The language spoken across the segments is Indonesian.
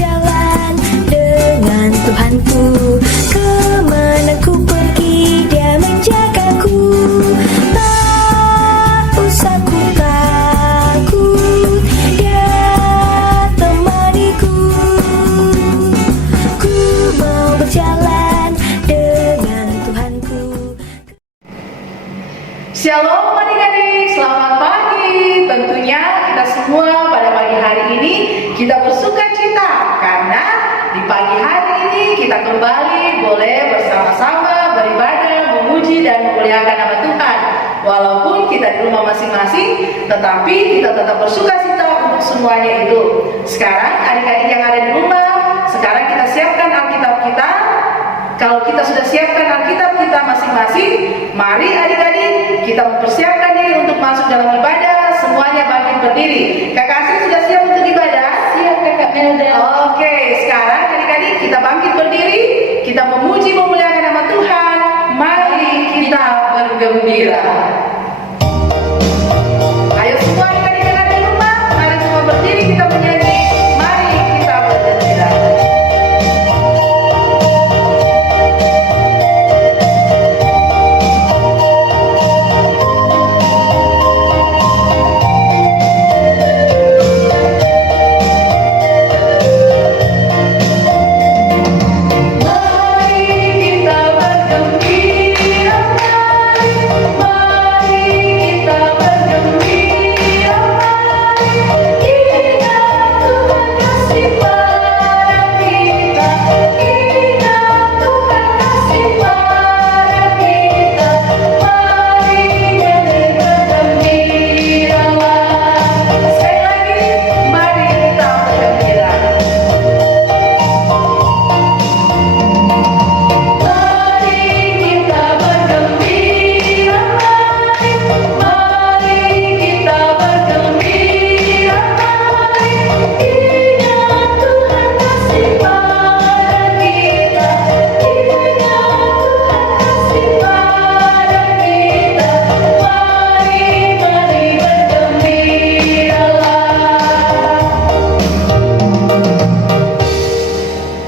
berjalan dengan Tuhanku. Kemana ku pergi, Dia menjagaku. Tak usah ku takut, Dia temaniku. Ku mau berjalan dengan Tuhanku. Shalom adik-adik, selamat pagi. Tentunya kita semua pada pagi hari ini kita bersuka cita karena di pagi hari ini kita kembali boleh bersama-sama beribadah, memuji dan memuliakan nama Tuhan. Walaupun kita di rumah masing-masing, tetapi kita tetap bersuka cita untuk semuanya itu. Sekarang adik-adik yang ada di rumah, sekarang kita siapkan Alkitab kita. Kalau kita sudah siapkan Alkitab kita masing-masing, mari adik-adik kita mempersiapkan diri untuk masuk dalam ibadah. Semuanya bangkit berdiri. Kakak Asri sudah siap untuk ibadah? Siap Kakak Melda. Oke, sekarang adik-adik kita bangkit berdiri. Kita memuji memuliakan nama Tuhan. Mari kita bergembira. Ayo semua adik-adik yang ada di rumah, mari semua berdiri kita menyanyi. Mari kita bergembira.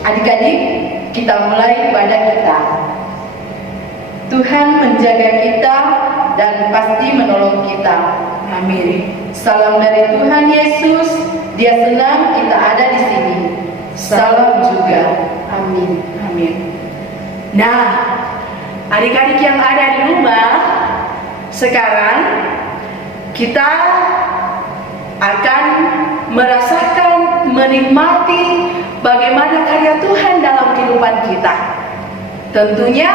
Adik-adik, kita mulai ibadah kita. Tuhan menjaga kita dan pasti menolong kita. Amin. Salam dari Tuhan Yesus. Dia senang kita ada di sini. Salam juga. Amin. Amin. Nah, adik-adik yang ada di rumah, sekarang kita akan merasakan, menikmati bagaimana karya Tuhan dalam kehidupan kita. Tentunya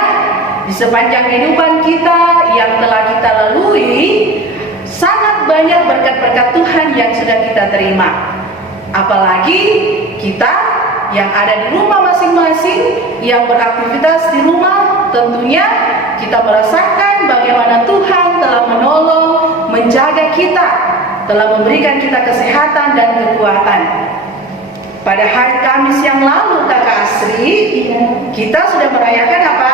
di sepanjang kehidupan kita yang telah kita lalui, sangat banyak berkat-berkat Tuhan yang sudah kita terima. Apalagi kita yang ada di rumah masing-masing, yang beraktivitas di rumah, tentunya kita merasakan bagaimana Tuhan telah menolong, menjaga kita, telah memberikan kita kesehatan dan kekuatan. Pada hari Kamis yang lalu, Kakak Asri, kita sudah merayakan apa?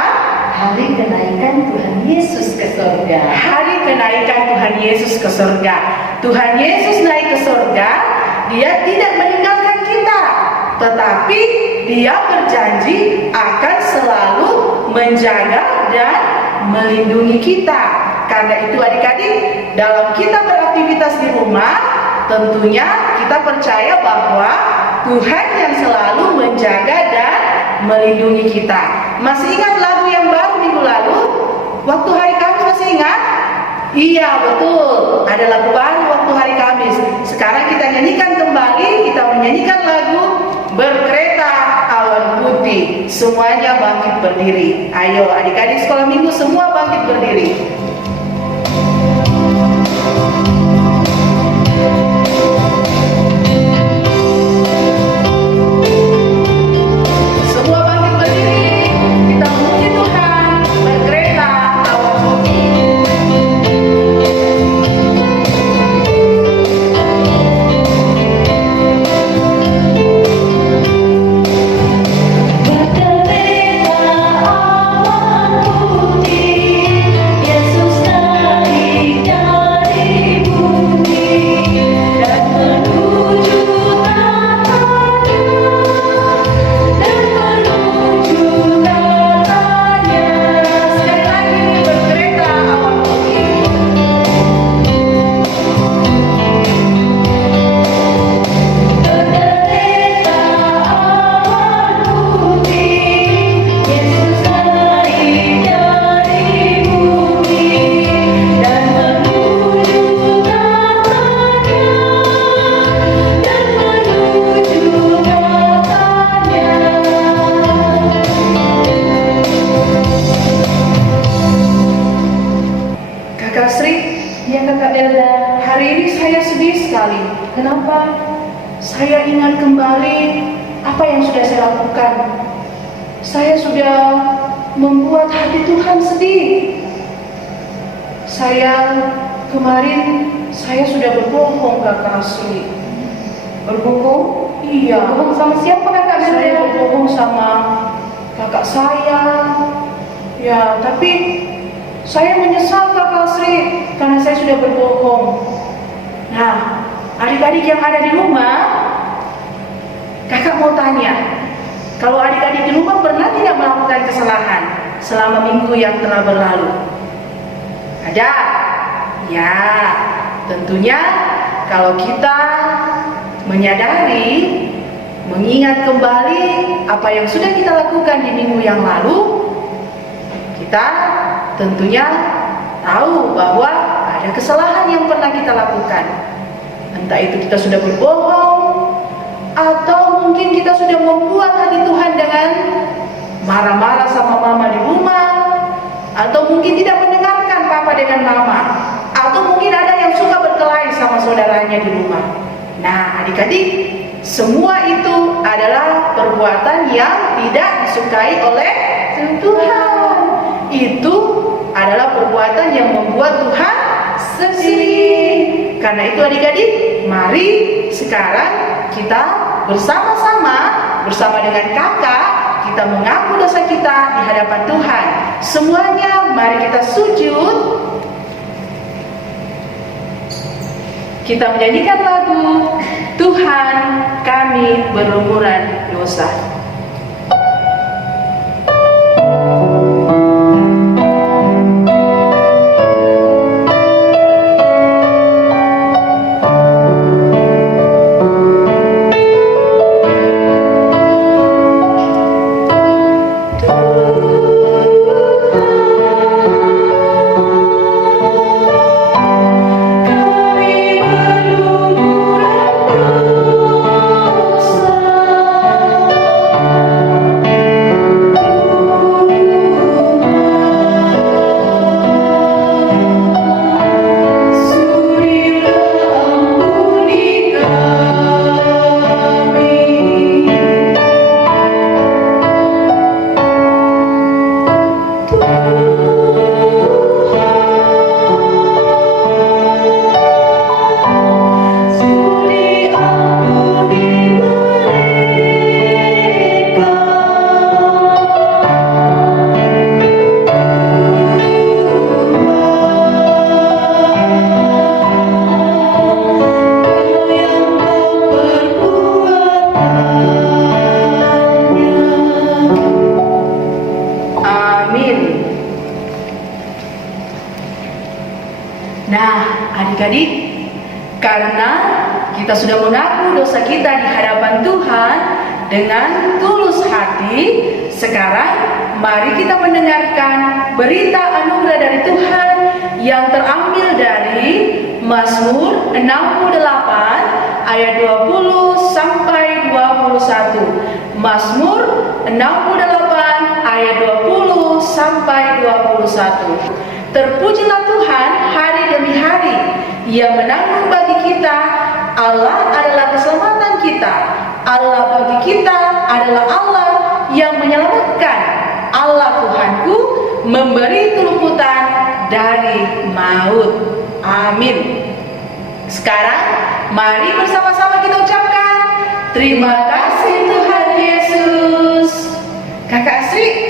Hari kenaikan Tuhan Yesus ke surga. Hari kenaikan Tuhan Yesus ke surga. Tuhan Yesus naik ke surga, Dia tidak meninggalkan kita, tetapi Dia berjanji akan selalu menjaga dan melindungi kita. Karena itu adik-adik, dalam kita beraktivitas di rumah, tentunya kita percaya bahwa Tuhan yang selalu menjaga dan melindungi kita. Masih ingat lagu yang baru minggu lalu? Waktu hari Kamis masih ingat? Iya, betul. Ada lagu baru waktu hari Kamis. Sekarang kita nyanyikan kembali, kita menyanyikan lagu Berkereta Awan Putih. Semuanya bangkit berdiri. Ayo adik-adik sekolah minggu semua bangkit berdiri. Yesus saya ingat kembali apa yang sudah saya lakukan. Saya sudah membuat hati Tuhan sedih. Kemarin saya sudah berbohong, Kakak Asri. Berbohong? Iya. Berbohong sama siapa, Kakak Melda? Saya berbohong sama kakak saya. Ya, tapi saya menyesal, Kakak Asri, karena saya sudah berbohong. Nah, adik-adik yang ada di rumah, Kakak mau tanya, kalau adik-adik di rumah pernah tidak melakukan kesalahan selama minggu yang telah berlalu? Ada? Ya, tentunya kalau kita menyadari, mengingat kembali apa yang sudah kita lakukan di minggu yang lalu, kita tentunya tahu bahwa ada kesalahan yang pernah kita lakukan. Entah itu kita sudah berbohong, atau mungkin kita sudah membuat hati Tuhan dengan marah-marah sama mama di rumah, atau mungkin tidak mendengarkan papa dengan mama, atau mungkin ada yang suka berkelahi sama saudaranya di rumah. Nah, adik-adik, semua itu adalah perbuatan yang tidak disukai oleh Tuhan. Itu adalah perbuatan yang membuat Tuhan sedih. Karena itu adik-adik, mari sekarang kita bersama-sama dengan kakak, kita mengaku dosa kita di hadapan Tuhan. Semuanya mari kita sujud. Kita menyanyikan lagu Tuhan kami berlumuran dosa. Nah, adik-adik, karena kita sudah mengaku dosa kita di hadapan Tuhan dengan tulus hati, sekarang mari kita mendengarkan berita anugerah dari Tuhan yang terambil dari Mazmur 68 ayat 20 sampai 21. Mazmur 68 ayat 20 sampai 21. Terpujilah Tuhan hari demi hari, Ia menanggung bagi kita. Allah adalah keselamatan kita. Allah bagi kita adalah Allah yang menyelamatkan. Allah Tuhanku memberi kelumputan dari maut. Amin. Sekarang mari bersama-sama kita ucapkan terima kasih Tuhan Yesus. Kakak Asri,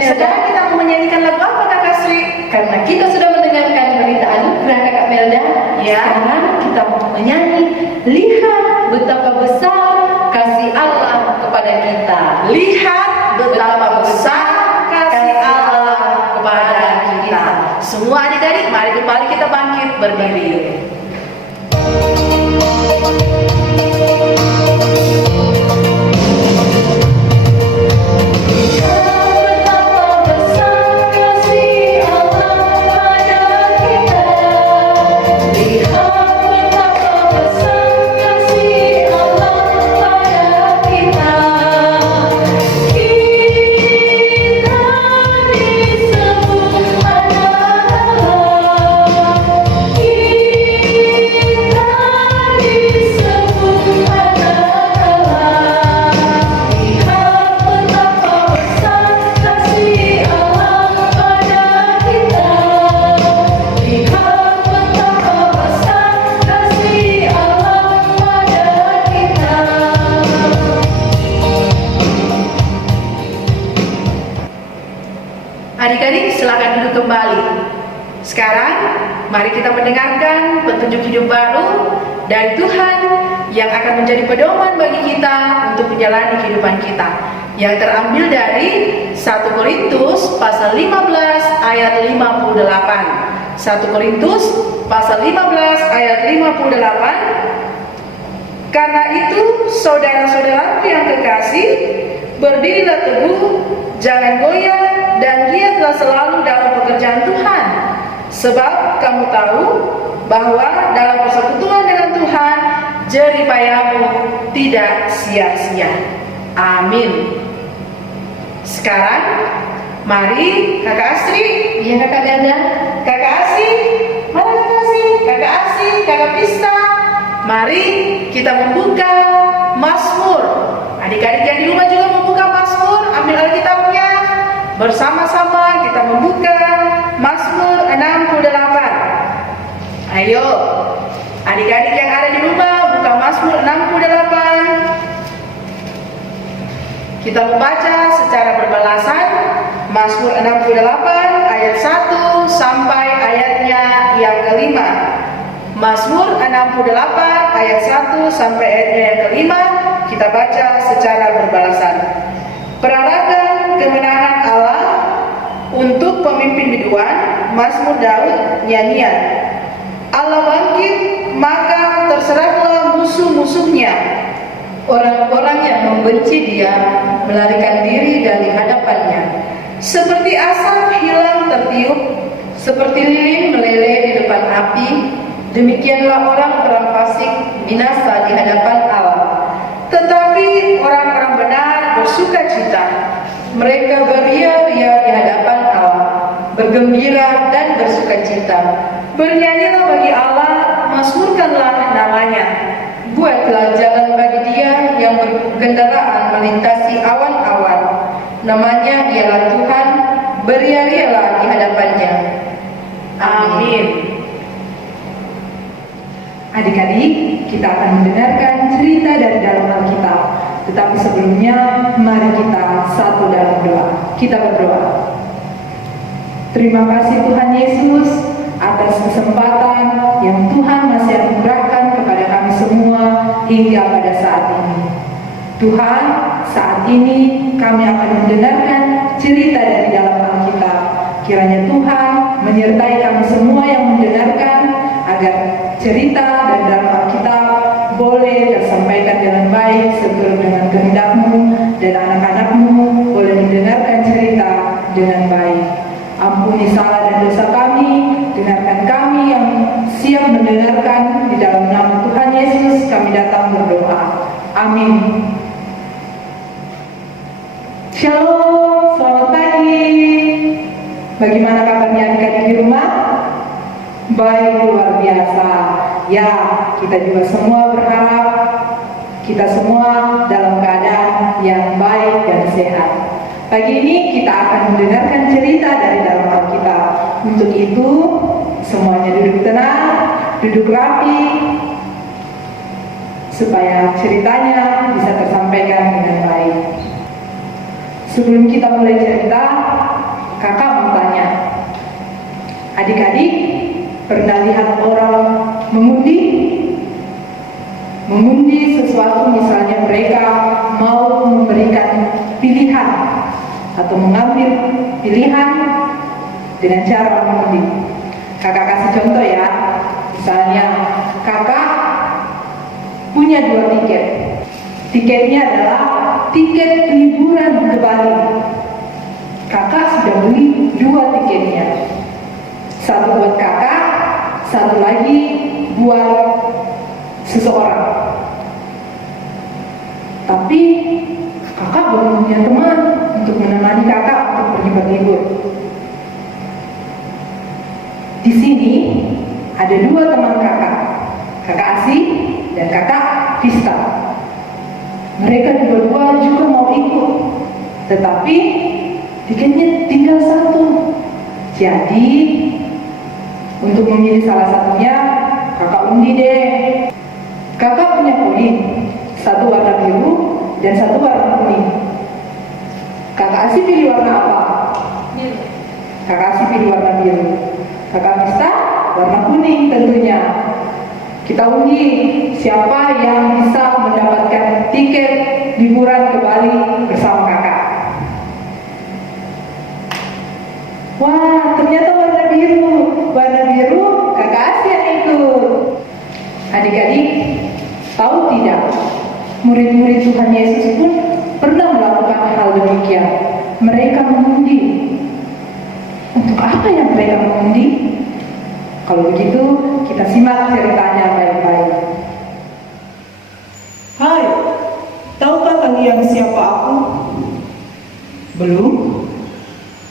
sekarang kita mau menyanyikan lagu apa, Kakak Asri? Karena kita sudah mendengarkan berita anugerah Kakak Melda, Ya. sekarang kita mau menyanyi lihat betapa besar kasih Allah kepada kita. Lihat betapa besar kasih Allah kepada kita. Semua adik-adik, mari kembali kita bangkit berdiri. Kita disebut anak Allah. Sekarang, mari kita mendengarkan petunjuk hidup baru dari Tuhan yang akan menjadi pedoman bagi kita untuk menjalani kehidupan kita. Yang terambil dari 1 Korintus pasal 15 ayat 58. 1 Korintus pasal 15 ayat 58. Karena itu, saudara-saudaraku yang kekasih, berdirilah teguh, jangan goyah, dan giatlah selalu dalam pekerjaan Tuhan. Sebab kamu tahu bahwa dalam persekutuan dengan Tuhan, jerih payahmu tidak sia-sia. Amin. Sekarang, mari Kakak Asri, Iya Kakak Dada. Kakak Asih, mana Kakak Asih? Kakak Asih, Kakak Pista. Mari kita membuka Mazmur. Adik-adik yang di rumah juga membuka Mazmur. Ambil Alkitabnya. Bersama-sama kita membuka Mazmur 68. Ayo, adik-adik yang ada di rumah buka Mazmur 68. Kita membaca secara berbalasan Mazmur 68 ayat 1 sampai ayatnya yang kelima. Mazmur 68 ayat 1 sampai ayatnya yang kelima kita baca secara berbalasan. Perarakan kemenangan Allah untuk pemimpin biduan, Mazmur Daud nyanyian. Allah bangkit, maka terserahlah musuh-musuhnya. Orang-orang yang membenci dia melarikan diri dari hadapannya. Seperti asap hilang tertiup, Seperti lilin meleleh di depan api, demikianlah orang-orang fasik binasa di hadapan Allah. tetapi orang-orang benar bersuka cita. Mereka beria-ria di hadapan Allah, bergembira dan bersuka cita. Bernyanyilah bagi Allah, mazmurkanlah namanya. Buatlah jalan bagi dia yang berkendaraan melintasi awan-awan. Namanya ialah Tuhan, beria-rialah di hadapannya. Amin. Adik-adik, kita akan mendengarkan cerita dari dalam Alkitab. Tetapi sebelumnya, mari kita satu dalam doa. Kita berdoa. Terima kasih Tuhan Yesus atas kesempatan yang Tuhan masih anugerahkan kepada kami semua hingga pada saat ini. Tuhan, saat ini kami akan mendengarkan cerita dari dalam Alkitab. Kiranya Tuhan menyertai kami semua yang mendengarkan agar cerita dari dalam Alkitab boleh tersampaikan dengan baik seturut dengan kehendak-Mu dan anak-anak-Mu boleh mendengarkan cerita dengan baik. Ampuni salah dan dosa kami, dengarkan kami yang siap mendengarkan. Di dalam nama Tuhan Yesus kami datang berdoa. Amin. Shalom, selamat pagi. Bagaimana kabarnya adik-adik di rumah? Baik, luar biasa. Ya, kita juga semua berharap kita semua dalam keadaan yang baik dan sehat. Pagi ini kita akan mendengarkan cerita dari dalam Alkitab. Untuk itu, semuanya duduk tenang, duduk rapi, supaya ceritanya bisa tersampaikan dengan baik. Sebelum kita mulai cerita, kakak mau tanya, adik-adik pernah lihat orang mengundi? Mengundi sesuatu, misalnya mereka mau memberikan pilihan atau mengambil pilihan dengan cara mengundi. Kakak kasih contoh ya. Misalnya kakak punya 2 tiket. Tiketnya adalah tiket liburan ke Bali. Kakak sudah beli 2 tiketnya. Satu buat kakak, satu lagi buat seseorang. Tapi kakak belum punya teman untuk menemani kakak untuk pergi berlibur. Di sini ada 2 teman kakak, kakak Asih dan kakak Pista. Mereka dua-dua juga mau ikut, tetapi tiketnya tinggal 1. Jadi untuk memilih salah satunya, kakak undi deh. Kakak punya koin, 1 warna biru dan 1 warna kuning. Kakak Asih pilih warna apa? Biru. Kakak Asih pilih warna biru. Kakak Mista, warna kuning tentunya. Kita undi siapa yang bisa mendapatkan tiket liburan ke Bali bersama kakak. Wah, ternyata warna biru. Warna biru kakak Asia itu. Adik-adik, tahu tidak? Murid-murid Tuhan Yesus pun pernah melakukan hal demikian. Mereka mengundi. Untuk apa yang mereka mengundi? Kalau begitu, kita simak ceritanya baik-baik. Hai, tahukah kalian siapa aku? Belum?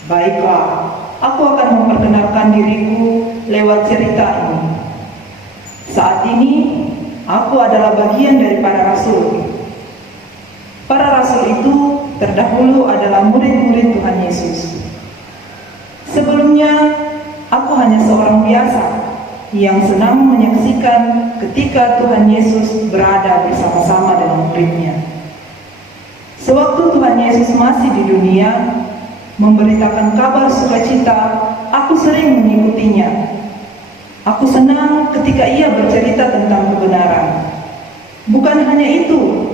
Baiklah, aku akan memperkenalkan diriku lewat cerita ini. Saat ini, aku adalah bagian dari para rasul. Para rasul itu terdahulu adalah murid-murid Tuhan Yesus. Sebelumnya, aku hanya seorang biasa yang senang menyaksikan ketika Tuhan Yesus berada bersama-sama dengan muridnya. Sewaktu Tuhan Yesus masih di dunia, memberitakan kabar sukacita, aku sering mengikutinya. Aku senang ketika ia bercerita tentang kebenaran. Bukan hanya itu,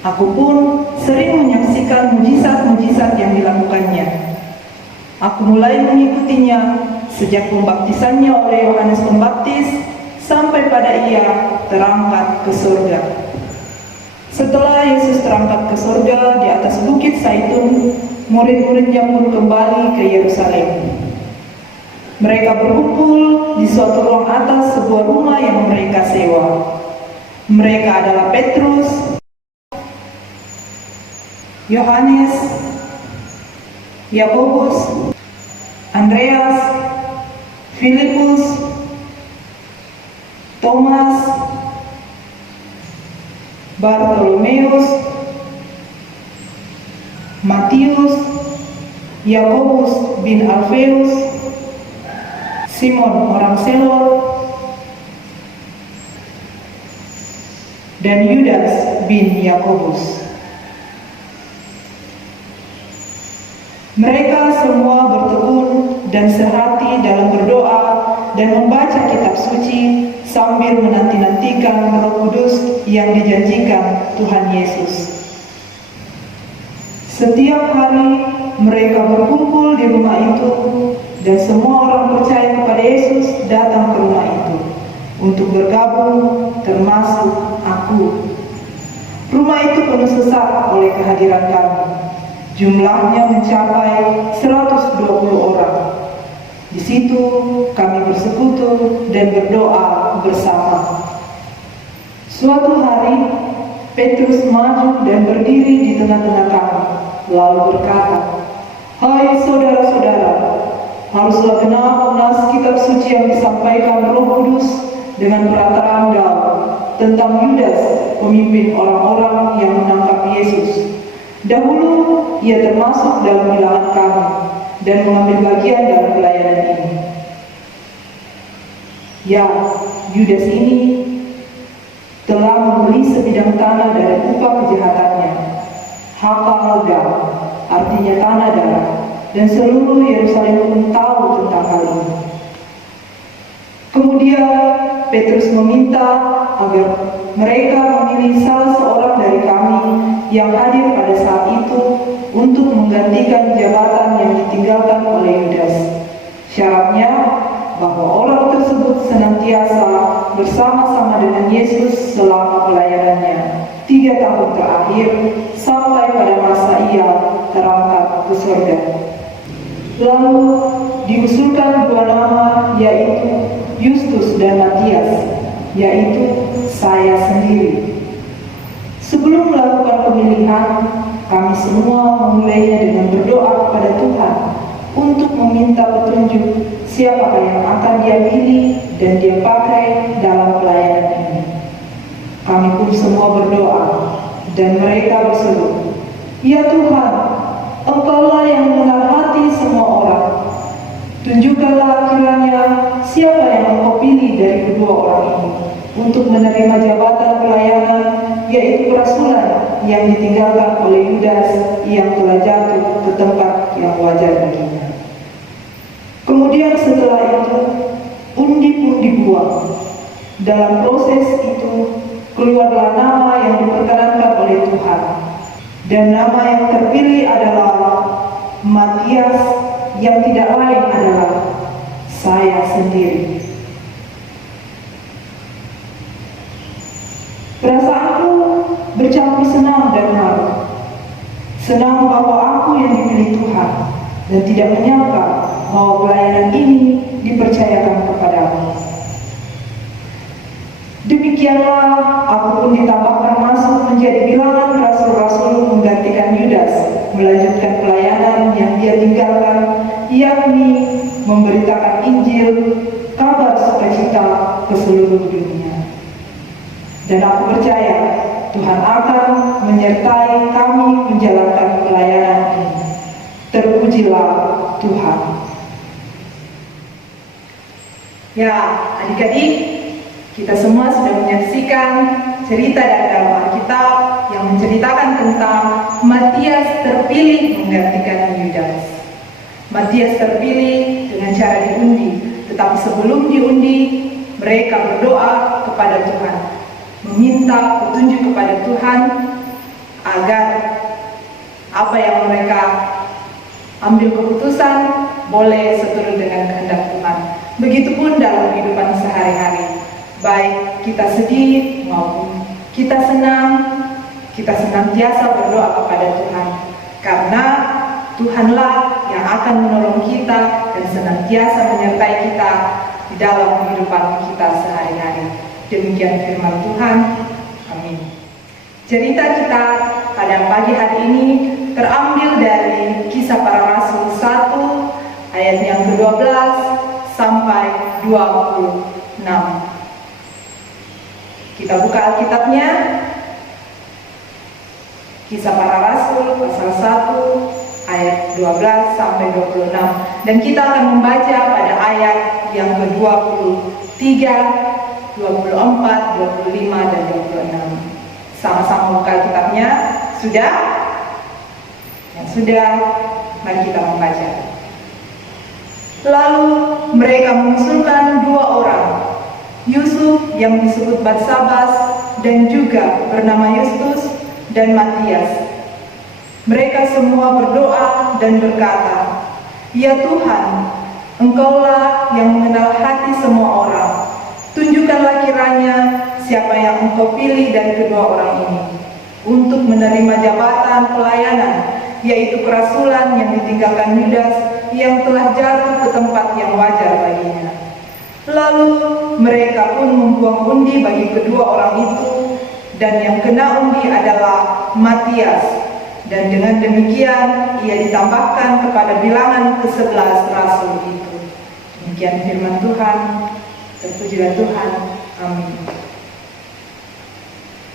aku pun sering menyaksikan mujizat-mujizat yang dilakukannya. Aku mulai mengikutinya sejak pembaptisannya oleh Yohanes Pembaptis sampai pada ia terangkat ke surga. Setelah Yesus terangkat ke surga di atas bukit Zaitun, murid-muridnya pun kembali ke Yerusalem. Mereka berkumpul di suatu ruang atas sebuah rumah yang mereka sewa. Mereka adalah Petrus, Yohanes, Yakobus, Andreas, Filipus, Thomas, Bartolomeus, Matius, Yakobus bin Alfeus, Simon orang Selot, dan Yudas bin Yakobus. Mereka semua bertekun dan sehati dalam berdoa dan membaca kitab suci sambil menanti-nantikan Roh Kudus yang dijanjikan Tuhan Yesus. Setiap hari mereka berkumpul di rumah itu dan semua orang percaya kepada Yesus datang ke rumah itu untuk bergabung, termasuk aku. Rumah itu penuh sesak oleh kehadiran kami. Jumlahnya mencapai 120 orang. Di situ kami bersekutu dan berdoa bersama. Suatu hari, Petrus maju dan berdiri di tengah-tengah kami, lalu berkata, "Hai saudara-saudara, haruslah benar nas kitab suci yang disampaikan Roh Kudus dengan perantaraan Daud tentang Yudas, pemimpin orang-orang yang menangkap Yesus. Dahulu ia termasuk dalam bilangan kami dan mengambil bagian dalam pelayanan ini. Ya, Yudas ini telah membeli sebidang tanah dari upah kejahatannya, Hakalda, artinya tanah darah, dan seluruh Yerusalem pun tahu tentang hal ini." Kemudian Petrus meminta agar mereka memilih salah seorang dari kami yang hadir pada saat itu untuk menggantikan jabatan yang ditinggalkan oleh Yudas. Syaratnya bahwa orang tersebut senantiasa bersama-sama dengan Yesus selama pelayanannya 3 tahun terakhir sampai pada masa ia terangkat ke surga. Lalu diusulkan 2 nama, yaitu Yustus dan Matias, yaitu saya sendiri. Sebelum melakukan pemilihan, kami semua memulainya dengan berdoa kepada Tuhan untuk meminta petunjuk siapakah yang akan dia pilih dan dia pakai dalam pelayanan ini. Kami pun semua berdoa dan mereka berseru, "Ya Tuhan, Engkaulah yang mengenal hati semua orang. Tunjukkanlah kiranya siapa yang Engkau pilih dari kedua orang ini untuk menerima jabatan pelayanan, yaitu kerasulan yang ditinggalkan oleh Yudas yang telah jatuh ke tempat yang wajar baginya." Kemudian Kemudian setelah itu, undi pun dibuang. Dalam proses itu, keluarlah nama yang diperkenankan oleh Tuhan. Dan nama yang terpilih adalah Matias, yang tidak lain adalah saya sendiri. Perasaanku bercampur senang dan malu. Senang bahwa aku yang dipilih Tuhan dan tidak menyangka bahwa pelayanan ini dipercayakan kepadamu. Demikianlah aku pun ditambahkan masuk menjadi bilangan rasul-rasul menggantikan Yudas melanjutkan pelayanan yang dia tinggalkan, yakni memberitakan Injil, kabar sukacita ke seluruh dunia. Dan aku percaya Tuhan akan menyertai kami menjalankan pelayanan ini. Terpujilah Tuhan. Ya, adik-adik, kita semua sudah menyaksikan cerita dari dalam Alkitab yang menceritakan tentang Matias terpilih menggantikan Yudas. Matias terpilih dengan cara diundi, tetapi sebelum diundi, mereka berdoa kepada Tuhan, meminta petunjuk kepada Tuhan agar apa yang mereka ambil keputusan boleh seturut dengan kehendak Tuhan. Begitupun dalam kehidupan sehari-hari, baik kita sedih maupun kita senang, kita senantiasa berdoa kepada Tuhan, karena Tuhanlah yang akan menolong kita dan senantiasa menyertai kita di dalam kehidupan kita sehari-hari. Demikian firman Tuhan. Amin. Cerita kita pada pagi hari ini terambil dari Kisah Para Rasul 1 ayat yang ke-12 sampai 26. Kita buka Alkitabnya, Kisah Para Rasul pasal 1 ayat 12 sampai 26, dan kita akan membaca pada ayat yang ke-23, 24, 25, dan 26. Sama-sama buka Alkitabnya. Sudah? Yang sudah, mari kita membaca. Lalu mereka mengusulkan 2 orang, Yusuf yang disebut Barsabas dan juga bernama Yustus, dan Matias. Mereka semua berdoa dan berkata, "Ya Tuhan, Engkaulah yang mengenal hati semua orang. Tunjukkanlah kiranya siapa yang Engkau pilih dari kedua orang ini untuk menerima jabatan pelayanan, yaitu kerasulan yang ditinggalkan Yudas yang telah jatuh ke tempat yang wajar baginya." Lalu mereka pun membuang undi bagi kedua orang itu, dan yang kena undi adalah Matias, dan dengan demikian ia ditambahkan kepada bilangan ke-11 rasul itu. Demikian firman Tuhan. Terpujilah Tuhan. Amin.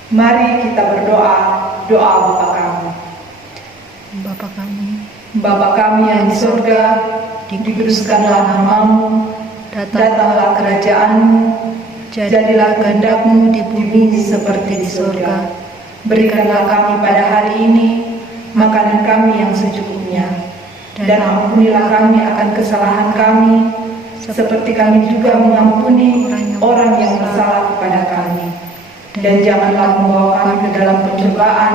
Mari kita berdoa doa Bapa kami. Bapa kami yang di surga, dikuduskanlah namamu, datanglah kerajaan-Mu, jadilah kehendak-Mu di bumi seperti di surga. Berikanlah kami pada hari ini makanan kami yang secukupnya, dan ampunilah kami akan kesalahan kami, seperti kami juga mengampuni orang yang bersalah kepada kami. Dan janganlah membawa kami ke dalam pencobaan,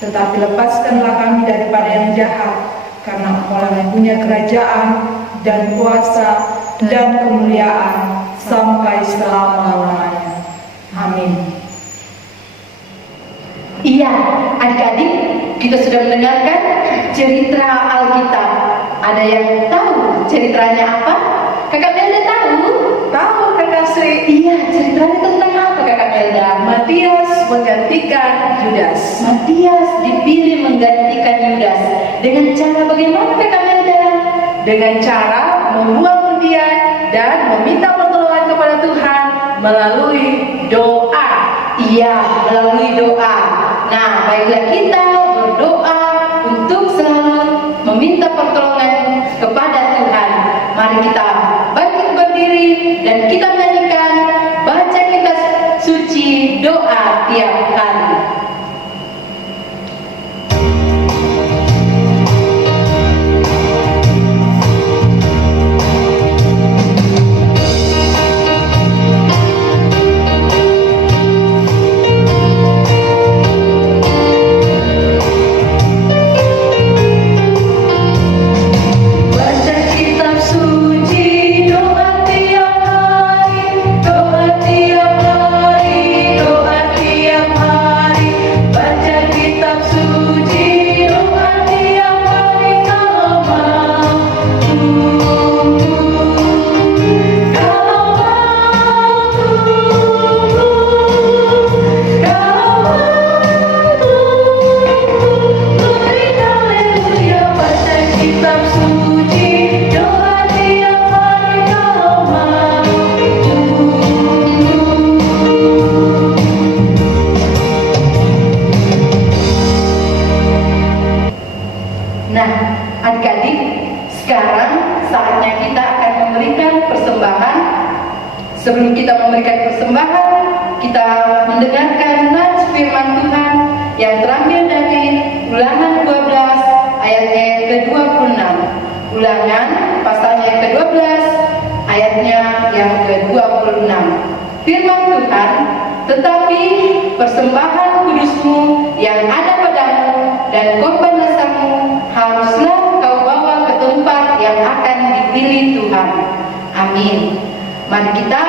tetapi lepaskanlah kami daripada yang jahat, karena Engkau yang punya kerajaan dan kuasa dan kemuliaan sampai selama-lamanya. Amin. Iya, adik-adik, kita sudah mendengarkan cerita Alkitab. Ada yang tahu ceritanya apa? Kakak Melda tahu? Tahu Kakak Sri? Iya, ceritanya tentang apa Kakak Melda? Matias menggantikan Yudas. Matias dipilih menggantikan Yudas. Dengan cara bagaimana Kakak Melda? Dengan cara membuang undian dan meminta pertolongan kepada Tuhan melalui doa. Iya, melalui doa. Nah, baiklah kita berdoa untuk selalu meminta pertolongan kepada Tuhan. Mari kita bangkit berdiri dan kita menyanyikan baca kitab suci doa tiap hari. Nah, adik-adik, sekarang saatnya kita akan memberikan persembahan. Sebelum kita memberikan persembahan, kita mendengarkan nats firman Tuhan yang terambil dari Ulangan 12 ayatnya yang ke-26. Ulangan pasalnya yang ke-12 ayatnya yang ke-26. Firman Tuhan, tetapi persembahan kudusmu yang ada padamu dan korban lesamu haruslah kau bawa ke tempat yang akan dipilih Tuhan. Amin. Mari kita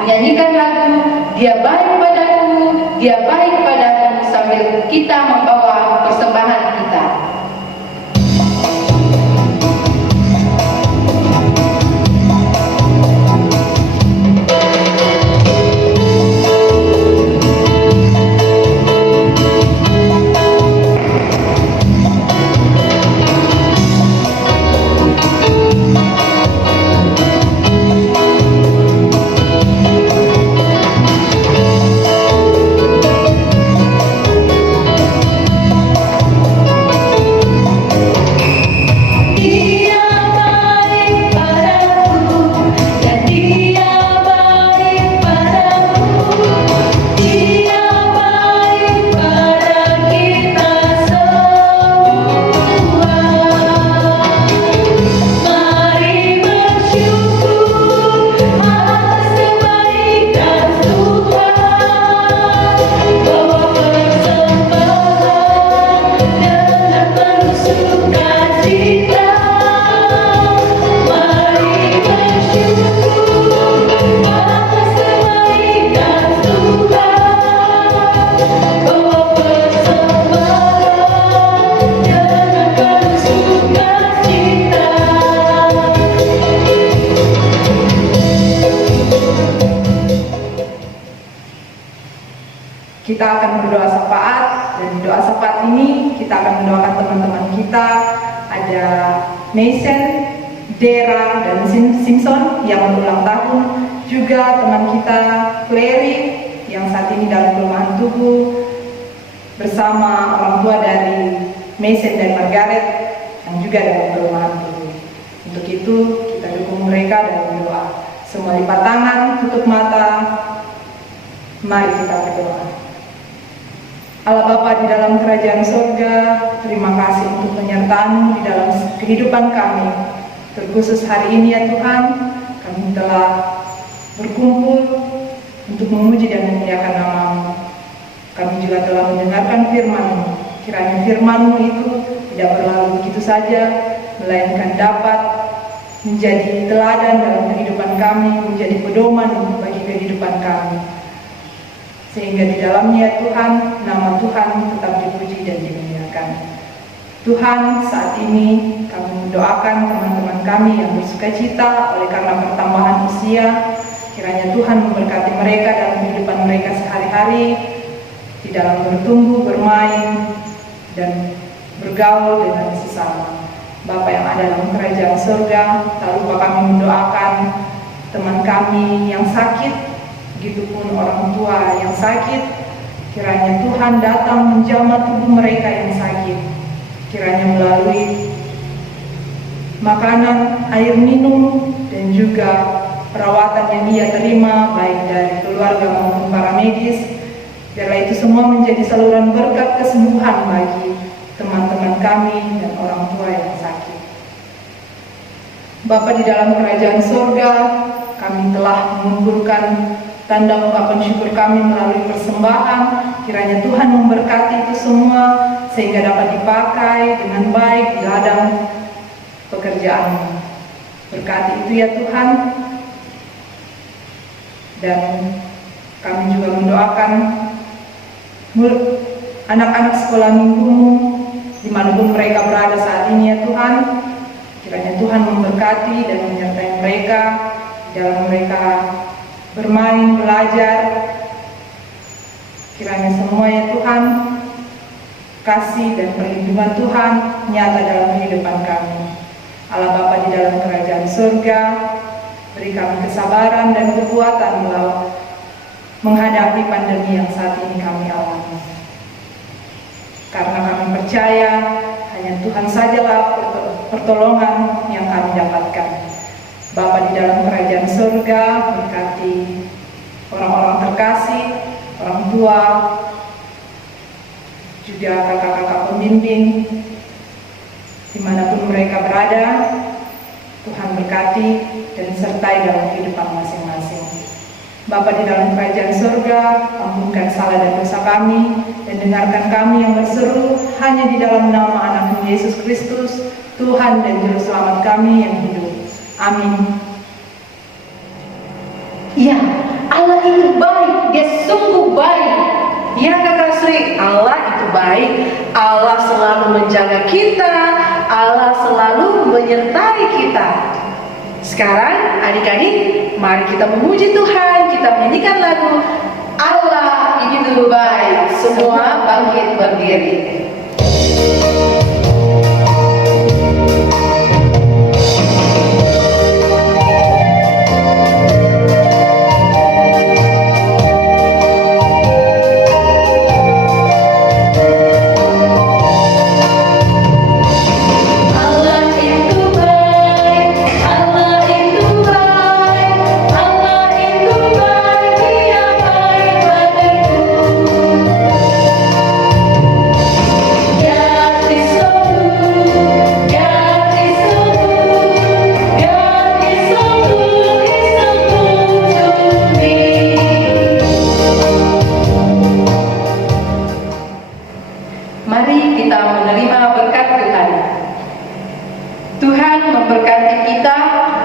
menyanyikan lagu Dia Baik Padaku, Dia Baik Padaku sambil kita membawa persembahan kita. Kita akan berdoa syafaat, dan di doa syafaat ini kita akan mendoakan teman-teman kita. Ada Mason, Dera, dan Simpson yang berulang tahun. Juga teman kita Clary yang saat ini dalam kelemahan tubuh, bersama orang tua dari Mason dan Margaret yang juga dalam kelemahan tubuh. Untuk itu kita dukung mereka dalam doa. Semua lipat tangan, tutup mata. Mari kita berdoa. Allah Bapa di dalam kerajaan surga, terima kasih untuk penyertaan-Mu di dalam kehidupan kami. Terkhusus hari ini ya Tuhan, kami telah berkumpul untuk memuji dan memuliakan nama-Mu. Kami juga telah mendengarkan firman-Mu. Kiranya firman-Mu itu tidak berlalu begitu saja, melainkan dapat menjadi teladan dalam kehidupan kami, menjadi pedoman bagi kehidupan kami. Sehingga di dalamnya Tuhan, nama Tuhan tetap dipuji dan dimuliakan. Tuhan, saat ini kami mendoakan teman-teman kami yang bersuka cita oleh karena pertambahan usia. Kiranya Tuhan memberkati mereka dalam kehidupan mereka sehari-hari, di dalam bertumbuh, bermain, dan bergaul dengan sesama. Bapa yang ada dalam kerajaan surga, tak lupa kami mendoakan teman kami yang sakit, begitupun orang tua yang sakit. Kiranya Tuhan datang menjamah tubuh mereka yang sakit. Kiranya melalui makanan, air minum, dan juga perawatan yang ia terima baik dari keluarga maupun para medis, biarlah itu semua menjadi saluran berkat kesembuhan bagi teman-teman kami dan orang tua yang sakit. Bapa di dalam kerajaan surga, kami telah mengumpulkan tanda ungkapan syukur kami melalui persembahan. Kiranya Tuhan memberkati itu semua sehingga dapat dipakai dengan baik di ladang pekerjaan. Berkati itu ya Tuhan. Dan kami juga mendoakan anak-anak sekolah minggu dimanapun mereka berada saat ini ya Tuhan. Kiranya Tuhan memberkati dan menyertai mereka dalam mereka bermain, belajar. Kiranya semua ya Tuhan, kasih dan perlindungan Tuhan nyata dalam kehidupan kami. Allah Bapa di dalam kerajaan surga, beri kami kesabaran dan kekuatan menghadapi pandemi yang saat ini kami alami. Karena kami percaya hanya Hanya Tuhan sajalah pertolongan yang kami dapatkan. Bapa di dalam kerajaan surga, berkati orang-orang terkasih, orang tua, juga kakak-kakak pembimbing, dimanapun mereka berada. Tuhan berkati dan sertai dalam kehidupan masing-masing. Bapa di dalam kerajaan surga, ampunkan salah dan dosa kami, dan dengarkan kami yang berseru hanya di dalam nama Anak-Mu Yesus Kristus, Tuhan dan Juru Selamat kami yang hidup. Amin. Ya, Allah itu baik, Dia sungguh baik. Ya Kakak Sri, Allah itu baik. Allah selalu menjaga kita, Allah selalu menyertai kita. Sekarang adik-adik, mari kita memuji Tuhan, kita menyanyikan lagu Allah itu baik. Semua bangkit berdiri. Mari kita menerima berkat Tuhan. Tuhan memberkati kita.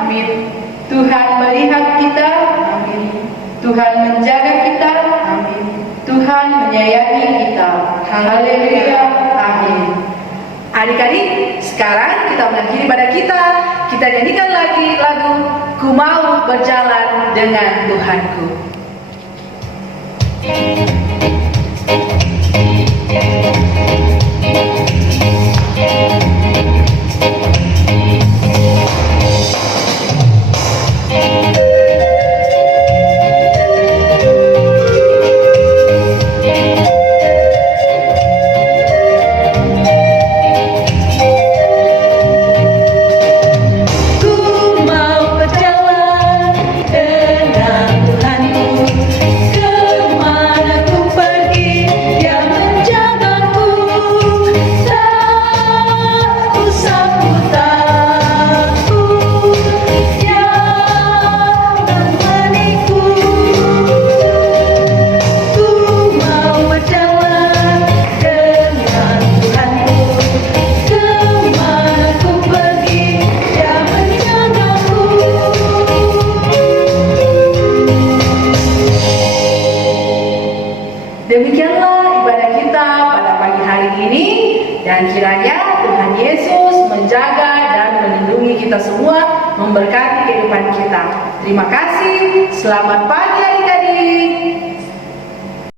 Amin. Tuhan melihat kita. Amin. Tuhan menjaga kita. Amin. Tuhan menyayangi kita. Haleluya. Amin. Adik-adik, sekarang kita mengakhiri ibadah kita. Kita nyanyikan lagi lagu Ku Mau Berjalan Dengan Tuhanku. Demikianlah ibadah kita pada pagi hari ini, dan kiranya Tuhan Yesus menjaga dan melindungi kita semua, memberkati kehidupan kita. Terima kasih, selamat pagi